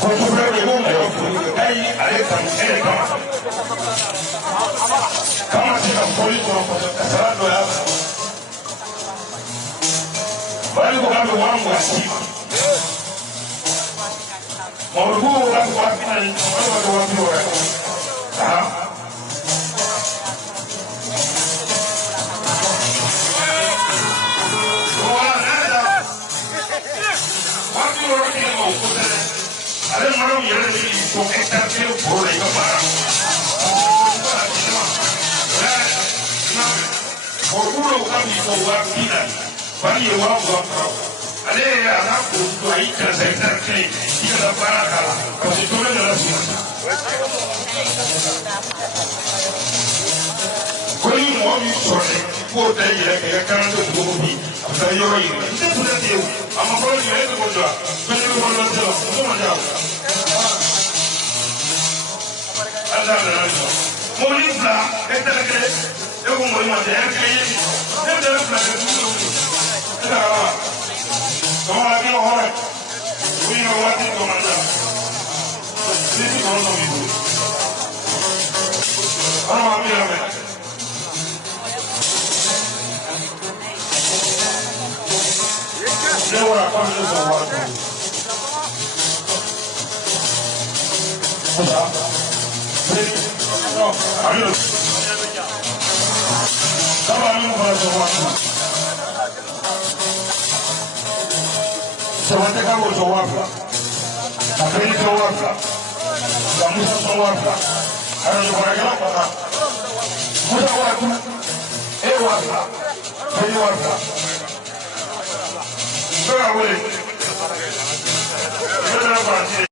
Controller de mon aïe, allez, ça me fait comment. Comment c'est la police dans le Cassara de la. Voilà le programme de Wang Wassi. Mon goût, la voix finale, on va voir. Ah. Ale mana yɛrɛ de ko hectare kelen foro la i ka baara mɔgɔkuru dɔw ka min fɔ 20,000 bari ye 20,000 sɔrɔ ale a n'a kuru to a y'i kɛrɛfɛ hectare kelen i ka baara k'a la parce que dɔwɛrɛ nana sigi ko ni mɔgɔ min sɔrɔ dɛ k'o tɛ yɛrɛ kɛ ka kan to mɔgɔw bi a bɛ taa yɔrɔ yɛlɛma n tɛ fana ten o a ma fɔlɔ yɛrɛ tɛ ko jɔ fɛn tɛ ko lase la muso ma diya Allah Allah mɔni fila hectare kelen e ko mɔni ma tɛ hectare kelen ye ne tɛ fila kɛ duuru e ka wa tɔmɔ kɛ hɔrɔn o yi ka waati tɔmɔ ta ne ti tɔmɔ tɔmɔ i bolo ala ma mi lamɛn. Ne wara kɔmi ne sɔrɔ waati. Ayo. Sama ni mo fara sɔrɔ waati. Sɔrɔ tɛ ka wo sɔrɔ waati. Ka fɛn sɔrɔ waati. Ka musa sɔrɔ waati. Ayo ni fara kɛla kɔnɔ. Musa waati. E waati. Fɛn waati. Sɔrɔ wele.